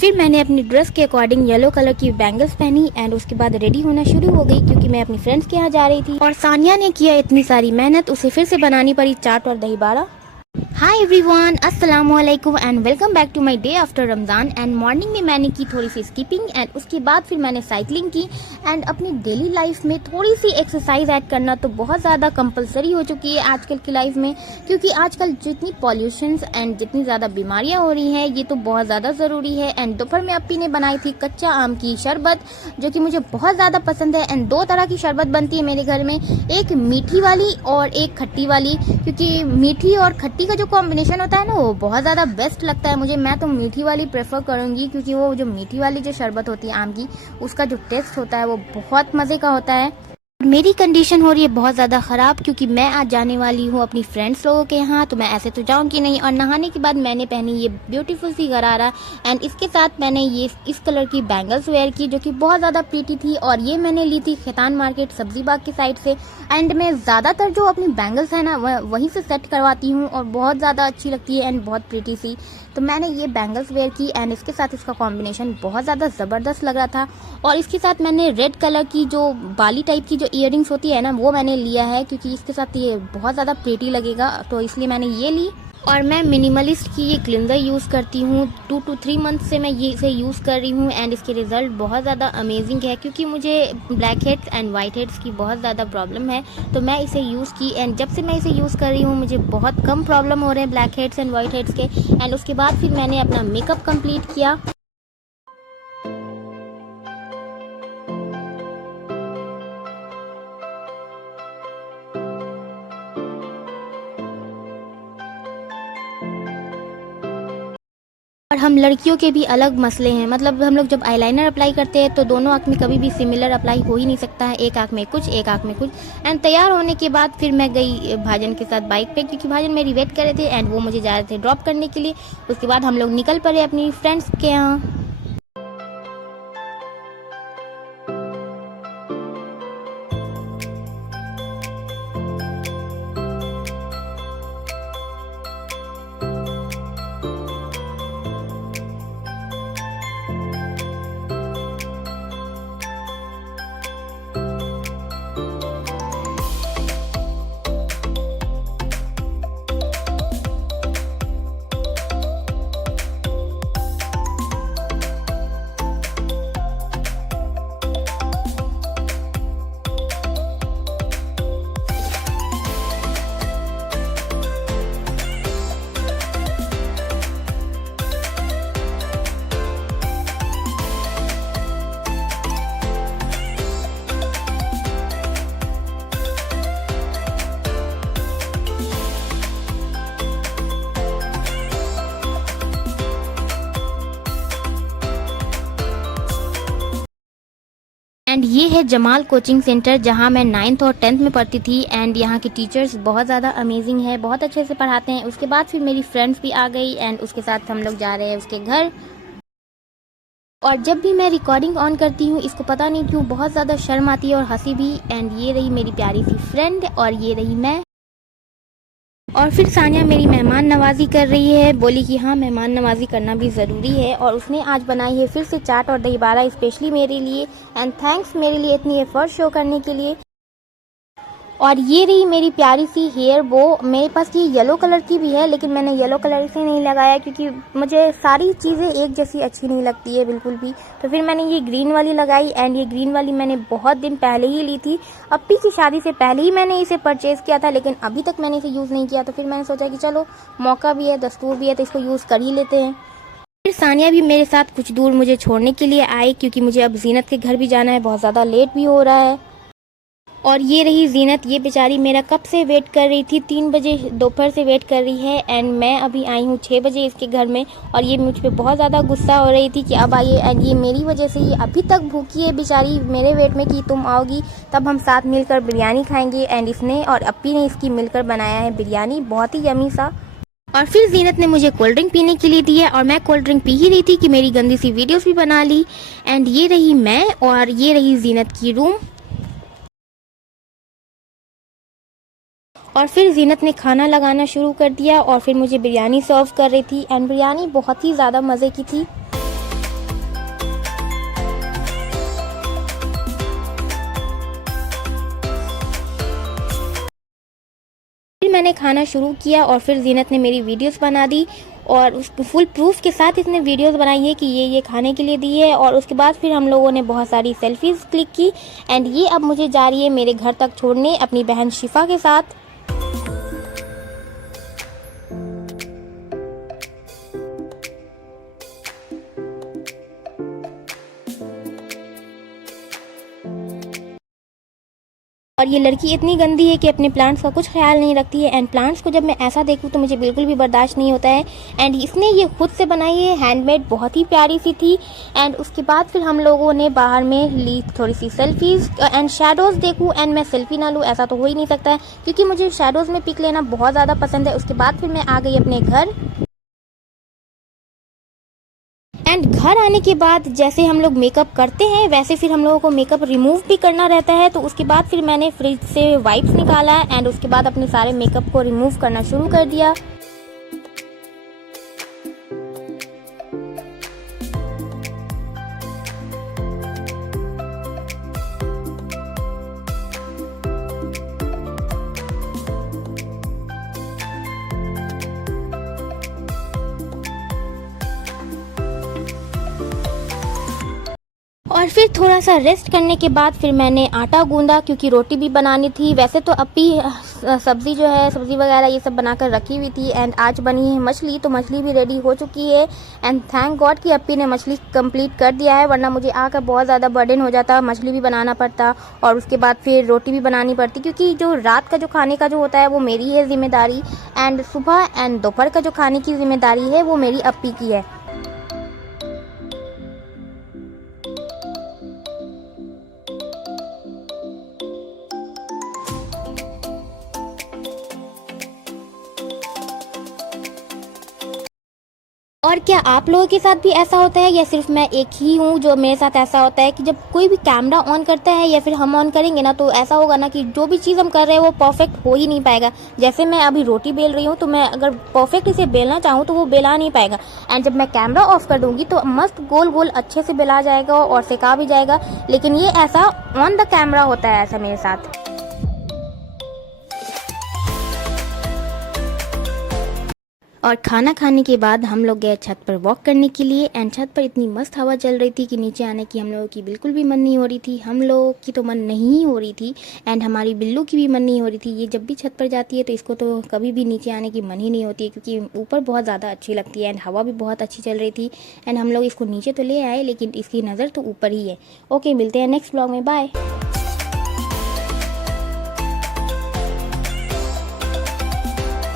फिर मैंने अपनी ड्रेस के अकॉर्डिंग येलो कलर की बैंगल्स पहनी एंड उसके बाद रेडी होना शुरू हो गई क्योंकि मैं अपनी फ्रेंड्स के यहाँ जा रही थी। और सानिया ने किया इतनी सारी मेहनत, उसे फिर से बनानी पड़ी चाट और दही बाड़ा। हाय एवरीवन, अस्सलाम वालेकुम and welcome back to my day after Ramzan. And morning में मैंने की थोड़ी सी स्किपिंग एंड उसके बाद फिर मैंने साइकिलिंग की एंड अपनी डेली लाइफ में थोड़ी सी एक्सरसाइज ऐड करना तो बहुत ज़्यादा कंपलसरी हो चुकी है आजकल की लाइफ में, क्योंकि आजकल जितनी पॉल्यूशन एंड जितनी ज़्यादा बीमारियाँ हो रही हैं ये तो बहुत ज़्यादा ज़रूरी है। एंड दोपहर में अप्पी ने बनाई थी कच्चा आम की शरबत जो कि मुझे बहुत ज़्यादा पसंद है। एंड दो तरह की शरबत बनती है मेरे घर में, एक मीठी वाली और एक खट्टी वाली, क्योंकि मीठी और खट्टी का जो कॉम्बिनेशन होता है ना वो बहुत ज़्यादा बेस्ट लगता है मुझे। मैं तो मीठी वाली प्रेफर करूँगी क्योंकि वो जो मीठी वाली जो शरबत होती है आम की, उसका जो टेस्ट होता है वो बहुत मज़े का होता है। मेरी कंडीशन हो रही है बहुत ज़्यादा ख़राब क्योंकि मैं आज जाने वाली हूँ अपनी फ्रेंड्स लोगों के यहाँ, तो मैं ऐसे तो जाऊँगी नहीं। और नहाने के बाद मैंने पहनी ये ब्यूटीफुल सी गरारा एंड इसके साथ मैंने ये इस कलर की बैंगल्स वेयर की जो कि बहुत ज़्यादा प्रीटी थी। और ये मैंने ली थी खैतान मार्केट सब्जी बाग की साइड से। एंड मैं ज़्यादातर जो अपनी बैंगल्स है ना वहीं से सेट करवाती हूँ और बहुत ज़्यादा अच्छी लगती है एंड बहुत प्रीटी सी। तो मैंने ये बैंगल्स वेयर की एंड इसके साथ इसका कॉम्बिनेशन बहुत ज़्यादा ज़बरदस्त लग रहा था। और इसके साथ मैंने रेड कलर की जो बाली टाइप की जो इयररिंग्स होती है ना वो मैंने लिया है क्योंकि इसके साथ ये बहुत ज़्यादा प्रीटी लगेगा, तो इसलिए मैंने ये ली। और मैं मिनिमलिस्ट की ये क्लिंजर यूज़ करती हूँ, 2 to 3 मंथ से मैं ये इसे यूज़ कर रही हूँ एंड इसके रिज़ल्ट बहुत ज़्यादा अमेजिंग है क्योंकि मुझे black heads and white heads की बहुत ज़्यादा प्रॉब्लम है। तो मैं इसे यूज़ की एंड जब से मैं इसे यूज़ कर रही हूँ मुझे बहुत कम प्रॉब्लम हो रहे हैं black heads and white heads के। एंड उसके बाद फिर मैंने अपना मेकअप कंप्लीट किया। और हम लड़कियों के भी अलग मसले हैं, मतलब हम लोग जब आईलाइनर अप्लाई करते हैं तो दोनों आँख में कभी भी सिमिलर अप्लाई हो ही नहीं सकता है, एक आँख में कुछ एक आँख में कुछ। एंड तैयार होने के बाद फिर मैं गई भाजन के साथ बाइक पे क्योंकि भाजन मेरी वेट कर रहे थे एंड वो मुझे जा रहे थे ड्रॉप करने के लिए। उसके बाद हम लोग निकल पड़े अपनी फ्रेंड्स के यहाँ। एंड ये है जमाल कोचिंग सेंटर जहाँ मैं 9th और 10th में पढ़ती थी। एंड यहाँ के टीचर्स बहुत ज़्यादा अमेजिंग है, बहुत अच्छे से पढ़ाते हैं। उसके बाद फिर मेरी फ्रेंड्स भी आ गई एंड उसके साथ हम लोग जा रहे हैं उसके घर। और जब भी मैं रिकॉर्डिंग ऑन करती हूँ इसको पता नहीं क्यों बहुत ज़्यादा शर्म आती है और हंसी भी। एंड ये रही मेरी प्यारी सी फ्रेंड और ये रही मैं। और फिर सानिया मेरी मेहमान नवाजी कर रही है, बोली कि हाँ मेहमान नवाजी करना भी ज़रूरी है। और उसने आज बनाई है फिर से चाट और दही बाड़ा स्पेशली मेरे लिए। एंड थैंक्स मेरे लिए इतनी एफर्ट शो करने के लिए। और ये रही मेरी प्यारी सी हेयर बो। मेरे पास ये येलो कलर की भी है लेकिन मैंने येलो कलर इसे नहीं लगाया क्योंकि मुझे सारी चीज़ें एक जैसी अच्छी नहीं लगती है बिल्कुल भी। तो फिर मैंने ये ग्रीन वाली लगाई एंड ये ग्रीन वाली मैंने बहुत दिन पहले ही ली थी, अप्पी की शादी से पहले ही मैंने इसे परचेज़ किया था लेकिन अभी तक मैंने इसे यूज़ नहीं किया। तो फिर मैंने सोचा कि चलो मौका भी है, दस्तूर भी है, तो इसको यूज़ कर ही लेते हैं। फिर सानिया भी मेरे साथ कुछ दूर मुझे छोड़ने के लिए आई क्योंकि मुझे अब जीनत के घर भी जाना है, बहुत ज़्यादा लेट भी हो रहा है। और ये रही जीनत, ये बेचारी मेरा कब से वेट कर रही थी, 3 बजे दोपहर से वेट कर रही है। एंड मैं अभी आई हूँ 6 बजे इसके घर में और ये मुझ पे बहुत ज़्यादा गुस्सा हो रही थी कि अब आइए। एंड ये मेरी वजह से ये अभी तक भूखी है बेचारी मेरे वेट में कि तुम आओगी तब हम साथ मिलकर बिरयानी खाएंगे। एंड इसने और अप्पी ने इसकी मिलकर बनाया है बिरयानी, बहुत ही यमी सा। और फिर जीनत ने मुझे कोल्ड ड्रिंक पीने के लिए दी है और मैं कोल्ड ड्रिंक पी ही रही थी कि मेरी गंदी सी वीडियोस भी बना ली। एंड ये रही मैं और ये रही जीनत की रूम। और फिर जीनत ने खाना लगाना शुरू कर दिया और फिर मुझे बिरयानी सर्व कर रही थी एंड बिरयानी बहुत ही ज़्यादा मज़े की थी। मैंने खाना शुरू किया और फिर जीनत ने मेरी वीडियोस बना दी और उस फुल प्रूफ के साथ इसने वीडियोस बनाई है कि ये खाने के लिए दी है। और उसके बाद फिर हम लोगों ने बहुत सारी सेल्फीज़ क्लिक की एंड ये अब मुझे जा रही है मेरे घर तक छोड़ने अपनी बहन शिफा के साथ। और ये लड़की इतनी गंदी है कि अपने प्लांट्स का कुछ ख्याल नहीं रखती है एंड प्लांट्स को जब मैं ऐसा देखूँ तो मुझे बिल्कुल भी बर्दाश्त नहीं होता है। एंड इसने ये खुद से बनाई है, हैंडमेड, बहुत ही प्यारी सी थी। एंड उसके बाद फिर हम लोगों ने बाहर में ली थोड़ी सी सेल्फीज एंड शेडोज़ देखूँ एंड मैं सेल्फी ना लूँ ऐसा तो हो ही नहीं सकता है क्योंकि मुझे शेडोज़ में पिक लेना बहुत ज़्यादा पसंद है। उसके बाद फिर मैं आ गई अपने घर एंड घर आने के बाद जैसे हम लोग मेकअप करते हैं वैसे फिर हम लोगों को मेकअप रिमूव भी करना रहता है। तो उसके बाद फिर मैंने फ्रिज से वाइप्स निकाला एंड उसके बाद अपने सारे मेकअप को रिमूव करना शुरू कर दिया। और फिर थोड़ा सा रेस्ट करने के बाद फिर मैंने आटा गूंदा क्योंकि रोटी भी बनानी थी। वैसे तो अपी सब्ज़ी जो है, सब्ज़ी वगैरह ये सब बनाकर रखी हुई थी एंड आज बनी है मछली, तो मछली भी रेडी हो चुकी है एंड थैंक गॉड कि अपी ने मछली कंप्लीट कर दिया है, वरना मुझे आकर बहुत ज़्यादा बर्डन हो जाता, मछली भी बनाना पड़ता और उसके बाद फिर रोटी भी बनानी पड़ती क्योंकि जो रात का जो खाने का जो होता है वो मेरी है जिम्मेदारी एंड सुबह एंड दोपहर का जो खाने की जिम्मेदारी है वो मेरी अपी की है। और क्या आप लोगों के साथ भी ऐसा होता है या सिर्फ मैं एक ही हूँ जो मेरे साथ ऐसा होता है कि जब कोई भी कैमरा ऑन करता है या फिर हम ऑन करेंगे ना तो ऐसा होगा ना कि जो भी चीज़ हम कर रहे हैं वो परफेक्ट हो ही नहीं पाएगा। जैसे मैं अभी रोटी बेल रही हूँ तो मैं अगर परफेक्ट इसे बेलना चाहूँ तो वो बेला नहीं पाएगा एंड जब मैं कैमरा ऑफ कर दूँगी तो मस्त गोल गोल अच्छे से बेला जाएगा और सेका भी जाएगा। लेकिन ये ऐसा ऑन द कैमरा होता है ऐसा मेरे साथ। और खाना खाने के बाद हम लोग गए छत पर वॉक करने के लिए एंड छत पर इतनी मस्त हवा चल रही थी कि नीचे आने की हम लोगों की बिल्कुल भी मन नहीं हो रही थी। हम लोगों की तो मन नहीं हो रही थी एंड हमारी बिल्लू की भी मन नहीं हो रही थी। ये जब भी छत पर जाती है तो इसको तो कभी भी नीचे आने की मन ही नहीं होती है क्योंकि ऊपर बहुत ज़्यादा अच्छी लगती है एंड हवा भी बहुत अच्छी चल रही थी एंड हम लोग इसको नीचे तो ले आए लेकिन इसकी नज़र तो ऊपर ही है। ओके, मिलते हैं नेक्स्ट ब्लॉग में, बाय।